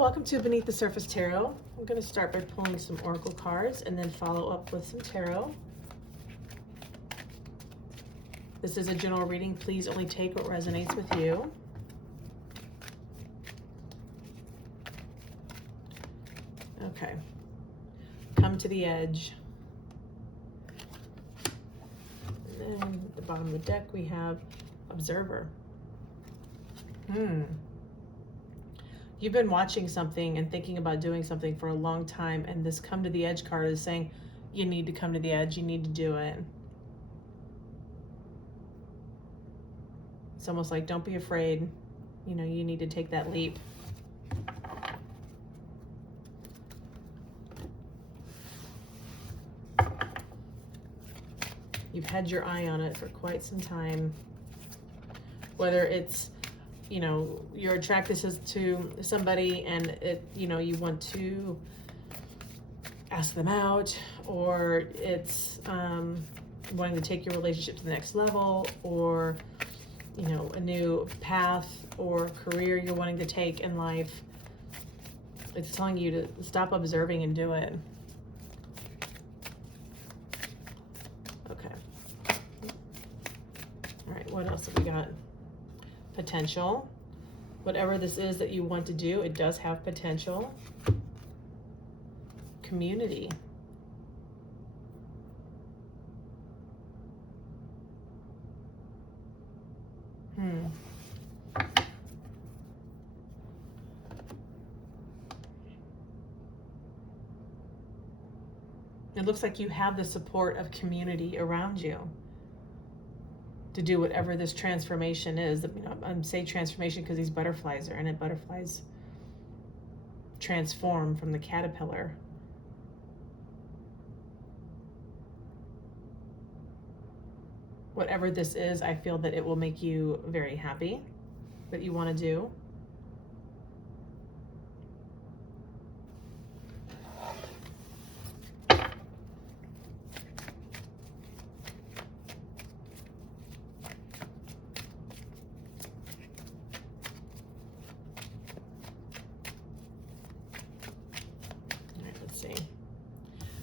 welcome to Beneath the Surface Tarot. I'm going to start by pulling some oracle cards and then follow up with some tarot. This is a general reading. Please only take what resonates with you. Okay. Come to the edge. And then at the bottom of the deck we have Observer. You've been watching something and thinking about doing something for a long time, and this come to the edge card is saying you need to come to the edge, you need to do it. It's almost like, don't be afraid, you know, you need to take that leap. You've had your eye on it for quite some time. Whether it's, you know, you're attracted to somebody and it, you know, you want to ask them out, or it's wanting to take your relationship to the next level, or, you know, a new path or career you're wanting to take in life. It's telling you to stop observing and do it. Okay. All right, what else have we got? Potential. Whatever this is that you want to do, it does have potential. Community. It looks like you have the support of community around you to do whatever this transformation is. You know, I'm saying transformation because these butterflies are in it. Butterflies transform from the caterpillar. Whatever this is, I feel that it will make you very happy, that you want to do.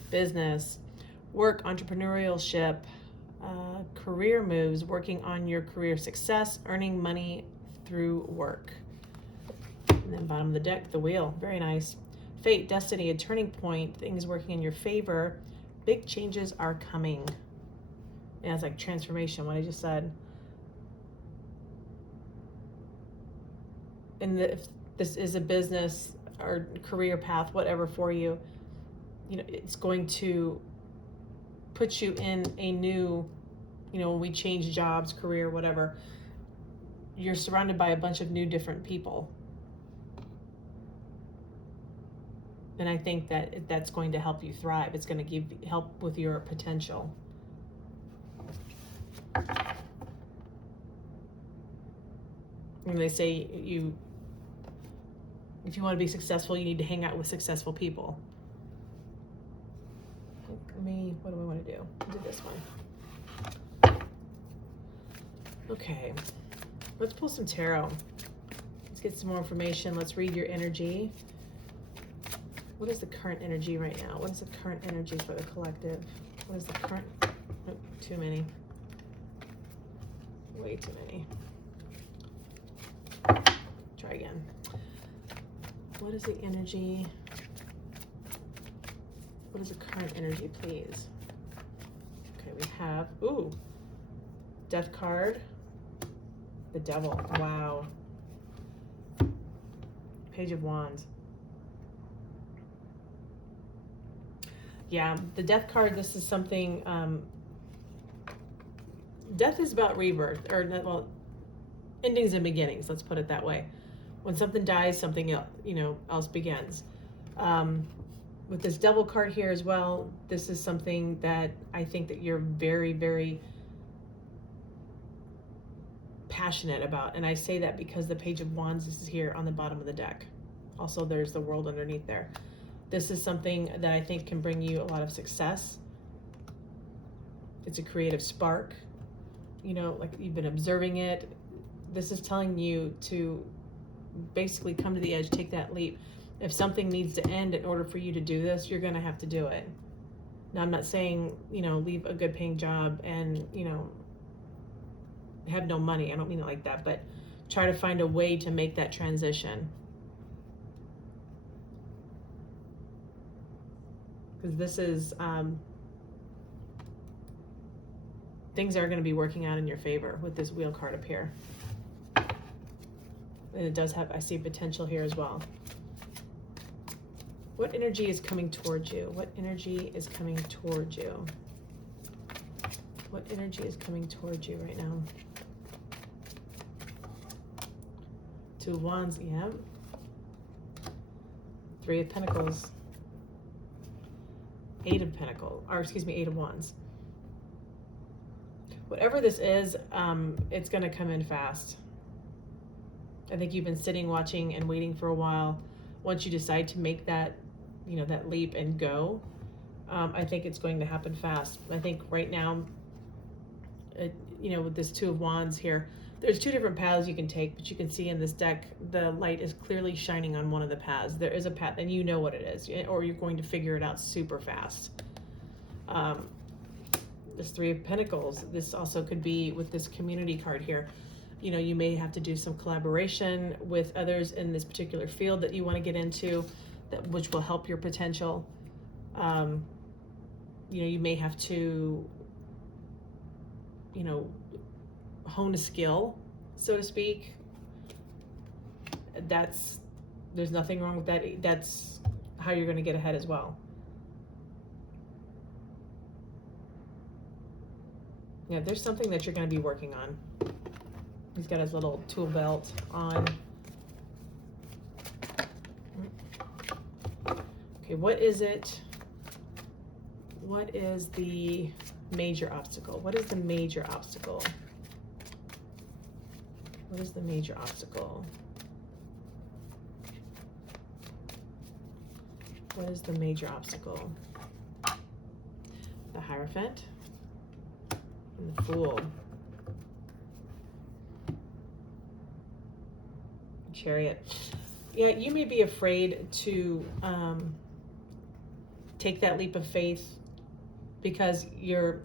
Business, work, entrepreneurship, career moves, working on your career success, earning money through work. And then bottom of the deck, the wheel. Very nice. Fate, destiny, a turning point, things working in your favor. Big changes are coming. And it's like transformation, what I just said. And if this is a business or career path, whatever for you, you know, it's going to put you in a new, you know, when we change jobs, career, whatever, you're surrounded by a bunch of new different people. And I think that that's going to help you thrive. It's going to help with your potential. And they say if you want to be successful, you need to hang out with successful people. What do we want to do? Do this one. Okay, let's pull some tarot. Let's get some more information. Let's read your energy. What is the current energy right now? What is the current energy for the collective? What is the current? Oh, too many. Way too many. Try again. What is the energy? What is the current energy, please? Okay, we have, ooh, Death card, the Devil, wow. Page of Wands. Yeah, the Death card, this is something, death is about rebirth, or, well, endings and beginnings, let's put it that way. When something dies, something else, you know, else begins. With this Devil card here as well, this is something that I think that you're very, very passionate about. And I say that because the Page of Wands is here on the bottom of the deck. Also, there's the World underneath there. This is something that I think can bring you a lot of success. It's a creative spark. You know, like you've been observing it. This is telling you to basically come to the edge, take that leap. If something needs to end in order for you to do this, you're going to have to do it. Now, I'm not saying, you know, leave a good paying job and, you know, have no money. I don't mean it like that, but try to find a way to make that transition. Because this is, things are going to be working out in your favor with this wheel card up here. And it does have, I see potential here as well. What energy is coming towards you? What energy is coming towards you? What energy is coming towards you right now? Two of Wands, yeah. Three of Pentacles. Eight of Pentacles, or excuse me, Eight of Wands. Whatever this is, it's going to come in fast. I think you've been sitting, watching, and waiting for a while. Once you decide to make that, you know, that leap and go, I think it's going to happen fast. I think right now, you know, with this Two of Wands here, there's two different paths you can take, but you can see in this deck, the light is clearly shining on one of the paths. There is a path, and you know what it is, or you're going to figure it out super fast. This Three of Pentacles, this also could be with this community card here. You know, you may have to do some collaboration with others in this particular field that you want to get into, which will help your potential. You know, you may have to, you know, hone a skill, so to speak. There's nothing wrong with that. That's how you're going to get ahead as well. Yeah, there's something that you're going to be working on. He's got his little tool belt on. Okay, what is it? What is the major obstacle? What is the major obstacle? What is the major obstacle? What is the major obstacle? The Hierophant and the Fool. Chariot. Yeah, you may be afraid to take that leap of faith because you're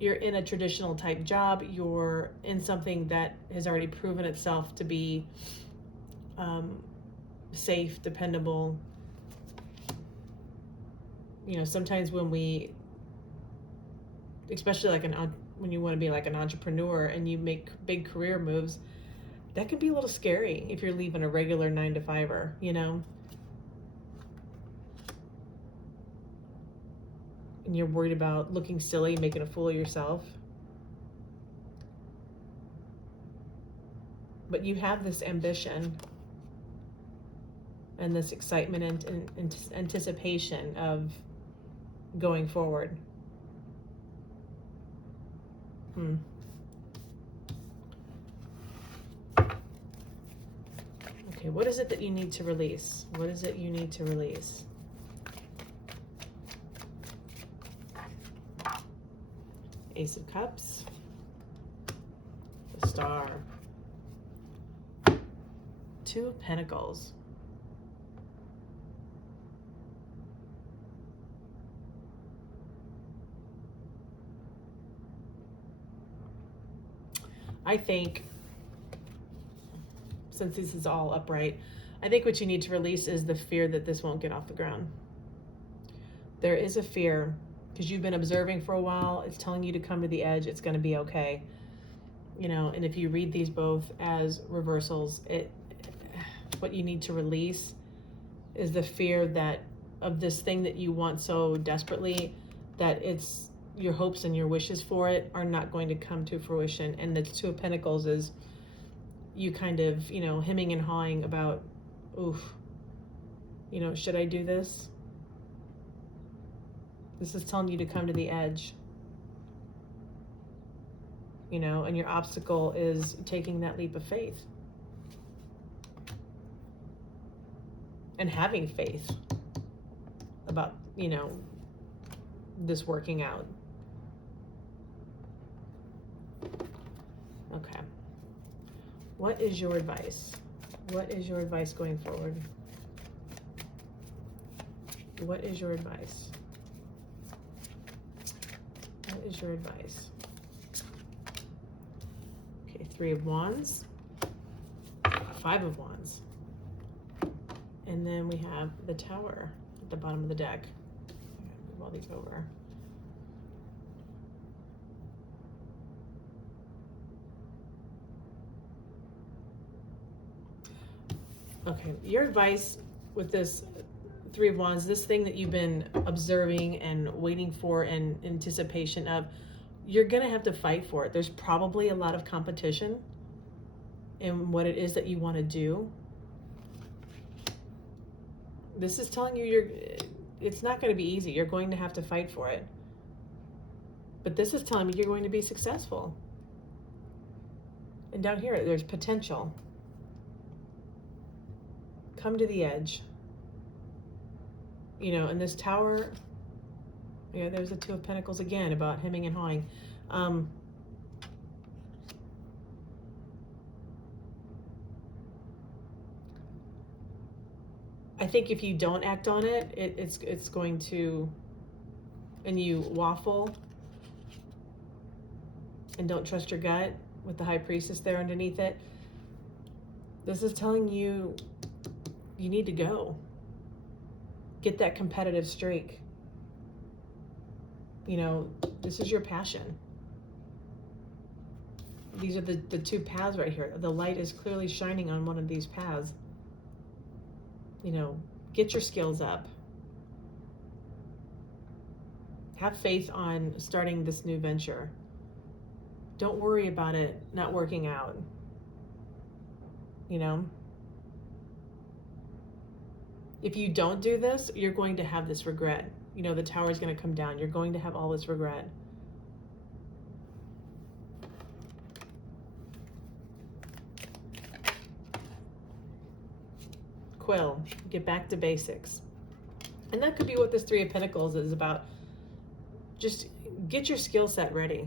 in a traditional type job. You're in something that has already proven itself to be safe, dependable. You know, sometimes when we, especially like when you want to be like an entrepreneur and you make big career moves, that can be a little scary if you're leaving a regular 9-to-5-er, you know? And you're worried about looking silly, making a fool of yourself. But you have this ambition and this excitement and anticipation of going forward. Okay, what is it that you need to release? What is it you need to release? Ace of Cups, the Star, Two of Pentacles, I think, since this is all upright, I think what you need to release is the fear that this won't get off the ground. There is a fear because you've been observing for a while. It's telling you to come to the edge. It's going to be okay. You know, and if you read these both as reversals, what you need to release is the fear that of this thing that you want so desperately, that it's your hopes and your wishes for it are not going to come to fruition. And the Two of Pentacles is you kind of, you know, hemming and hawing about, oof, you know, should I do this? This is telling you to come to the edge, you know, and your obstacle is taking that leap of faith and having faith about, you know, this working out. Okay. What is your advice? What is your advice going forward? What is your advice? What is your advice? Okay, 3 of Wands, 5 of Wands. And then we have the Tower at the bottom of the deck. Move all these over. Okay, your advice with this 3 of Wands, this thing that you've been observing and waiting for and anticipation of, you're going to have to fight for it. There's probably a lot of competition in what it is that you want to do. This is telling you it's not going to be easy. You're going to have to fight for it. But this is telling me you're going to be successful. And down here, there's potential. Come to the edge. You know, and this Tower, yeah, there's the 2 of Pentacles again about hemming and hawing. I think if you don't act on it, it's going to, and you waffle and don't trust your gut with the High Priestess there underneath it, this is telling you you need to go. Get that competitive streak. You know, this is your passion. These are the 2 paths right here. The light is clearly shining on one of these paths. You know, get your skills up. Have faith on starting this new venture. Don't worry about it not working out. You know? If you don't do this, you're going to have this regret. You know, the Tower is going to come down. You're going to have all this regret. Quill, get back to basics. And that could be what this 3 of Pentacles is about. Just get your skill set ready.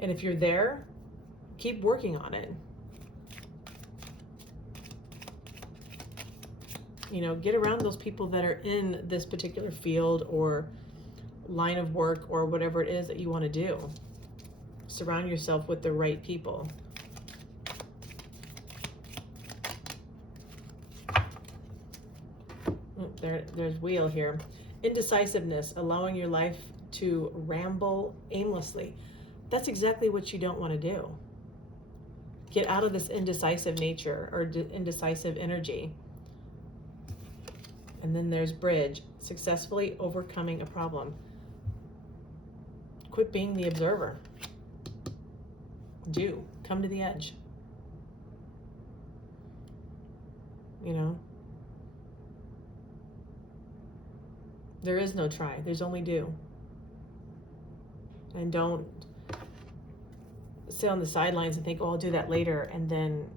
And if you're there, keep working on it. You know, get around those people that are in this particular field or line of work or whatever it is that you want to do. Surround yourself with the right people. There's Wheel here. Indecisiveness, allowing your life to ramble aimlessly. That's exactly what you don't want to do. Get out of this indecisive nature or indecisive energy. And then there's Bridge, successfully overcoming a problem. Quit being the observer. Come to the edge. You know? There is no try. There's only do. And don't sit on the sidelines and think, oh, I'll do that later. And then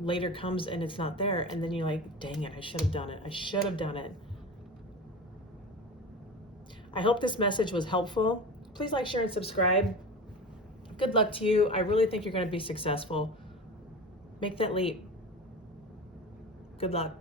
later comes and it's not there. And then you're like, dang it, I should have done it. I should have done it. I hope this message was helpful. Please like, share, and subscribe. Good luck to you. I really think you're going to be successful. Make that leap. Good luck.